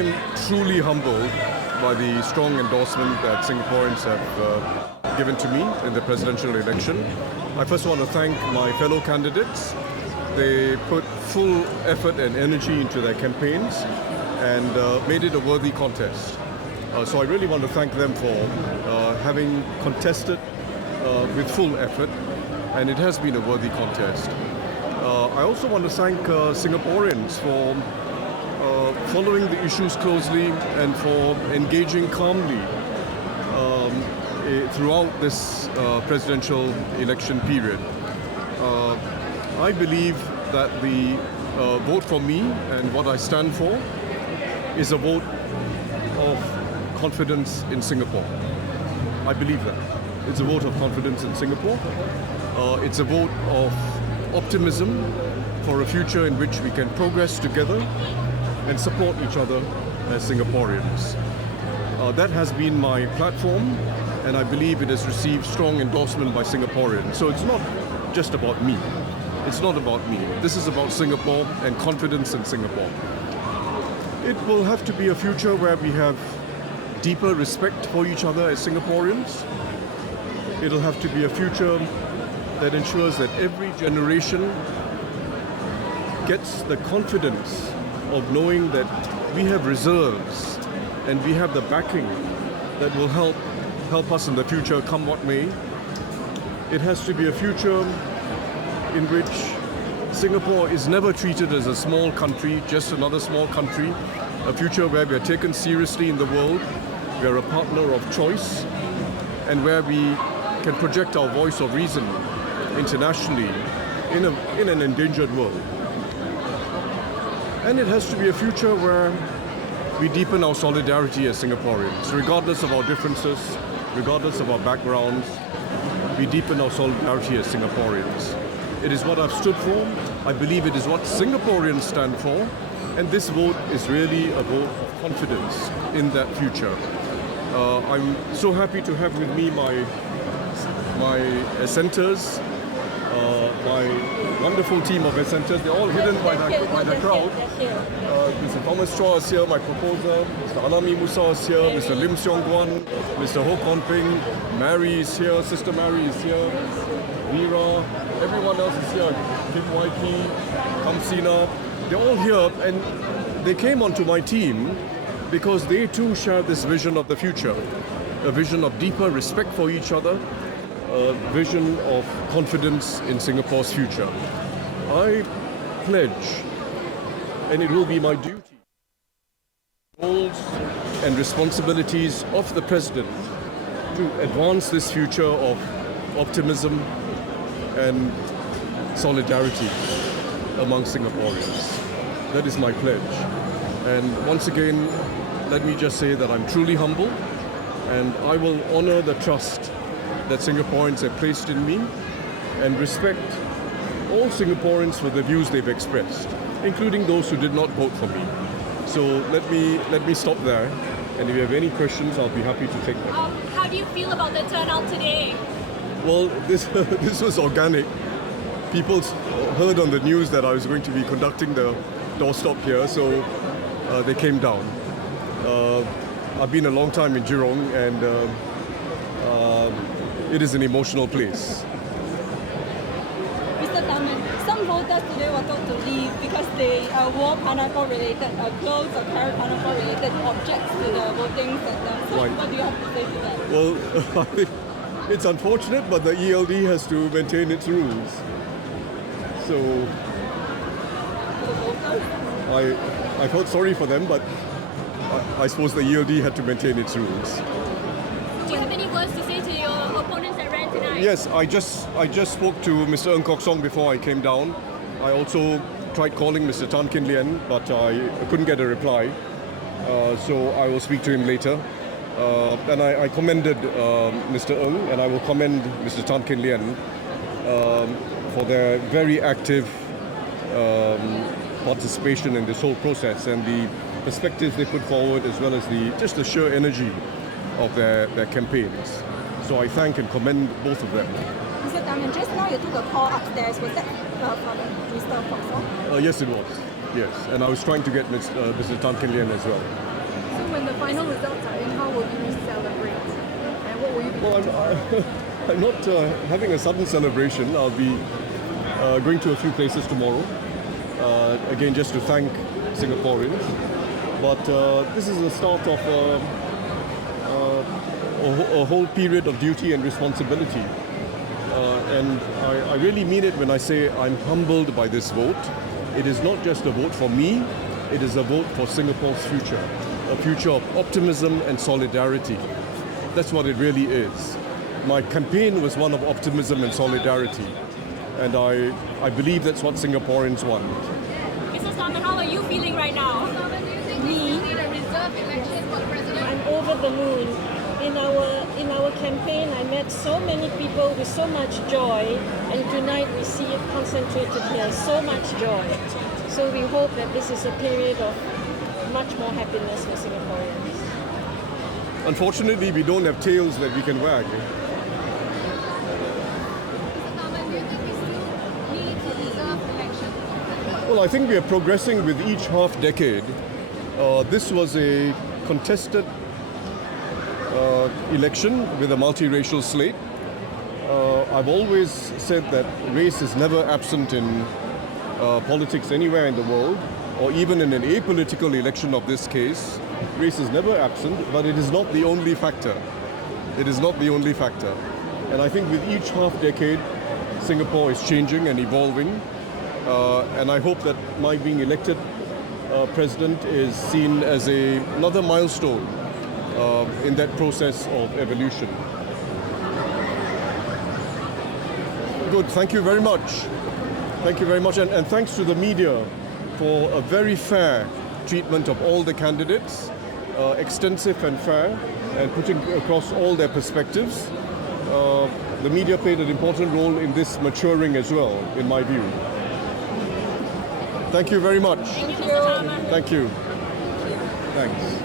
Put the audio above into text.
I'm truly humbled by the strong endorsement that Singaporeans have given to me in the presidential election. I first want to thank my fellow candidates. They put full effort and energy into their campaigns and made it a worthy contest. So I really want to thank them for having contested with full effort, and it has been a worthy contest. I also want to thank Singaporeans for following the issues closely and for engaging calmly throughout this presidential election period. I believe that the vote for me and what I stand for is a vote of confidence in Singapore. I believe that. It's a vote of confidence in Singapore. It's a vote of optimism for a future in which we can progress together and support each other as Singaporeans. That has been my platform, and I believe it has received strong endorsement by Singaporeans. So it's not just about me. It's not about me. This is about Singapore and confidence in Singapore. It will have to be a future where we have deeper respect for each other as Singaporeans. It'll have to be a future that ensures that every generation gets the confidence of knowing that we have reserves and we have the backing that will help us in the future, come what may. It has to be a future in which Singapore is never treated as a small country, just another small country. A future where we are taken seriously in the world, we are a partner of choice, and where we can project our voice of reason internationally in an endangered world. And it has to be a future where we deepen our solidarity as Singaporeans, regardless of our differences, regardless of our backgrounds. We deepen our solidarity as Singaporeans. It is what I've stood for. I believe it is what Singaporeans stand for. And this vote is really a vote of confidence in that future. I'm so happy to have with me my centers, my wonderful team of centers. They're all hidden by the crowd. Mr. Thomas Chua is here, my proposer. Mr. Alami Musa is here. Mr. Lim Seong Guan, Mr. Ho Kon Ping, Mary is here, Sister Mary is here, Mira, everyone else is here. Kim Waiki, Kamsina. They're all here, and they came onto my team because they too share this vision of the future, a vision of deeper respect for each other, a vision of confidence in Singapore's future. I pledge, and it will be my duty, roles and responsibilities of the President to advance this future of optimism and solidarity among Singaporeans. That is my pledge. And once again, let me just say that I'm truly humble, and I will honor the trust that Singaporeans have placed in me and respect all Singaporeans for the views they've expressed, including those who did not vote for me. So let me stop there, and if you have any questions, I'll be happy to take them. How do you feel about the turnout today? Well, this was organic. People heard on the news that I was going to be conducting the doorstop here, so they came down. I've been a long time in Jurong, and it is an emotional place. Mr. Taman, some voters today were told to leave because they wore pineapple-related clothes or carried pineapple-related objects to the voting center. So Right. what do you have to say to that? Well, I think it's unfortunate, but the ELD has to maintain its rules. So The voters? I felt sorry for them, but I suppose the ELD had to maintain its rules. Do you have any words to say to your opponents that ran tonight? Yes, I just spoke to Mr. Ng Kok Song before I came down. I also tried calling Mr. Tan Kin Lian, but I couldn't get a reply. So I will speak to him later. And I commended Mr. Ng, and I will commend Mr. Tan Kin Lian for their very active participation in this whole process and the perspectives they put forward, as well as just the sheer energy of their campaigns. So I thank and commend both of them. Mr. Taman, just now you took a call upstairs. Was that from Mr. Kok Song? Yes, it was. Yes, and I was trying to get Mr. Tan Kin Lian as well. So when the final results are in, how will you celebrate? And what will you be Well, I'm not having a sudden celebration. I'll be going to a few places tomorrow, again just to thank Singaporeans. But this is the start of a whole period of duty and responsibility. And I really mean it when I say I'm humbled by this vote. It is not just a vote for me, it is a vote for Singapore's future, a future of optimism and solidarity. That's what it really is. My campaign was one of optimism and solidarity, and I believe that's what Singaporeans want. Mrs. Taman, how are you feeling right now? Me, I'm over the moon. In our campaign, I met so many people with so much joy, and tonight we see it concentrated here, so much joy. So we hope that this is a period of much more happiness for Singaporeans. Unfortunately, we don't have tails that we can wag. Well, I think we are progressing with each half decade. This was a contested election with a multiracial slate. I've always said that race is never absent in politics anywhere in the world, or even in an apolitical election of this case. Race is never absent, but it is not the only factor. It is not the only factor. And I think with each half decade, Singapore is changing and evolving. And I hope that my being elected president is seen as another milestone in that process of evolution. Good, thank you very much. Thank you very much, and thanks to the media for a very fair treatment of all the candidates, extensive and fair, and putting across all their perspectives. The media played an important role in this maturing as well, in my view. Thank you very much. Thank you, Mr. Taman. Thank you. Thanks.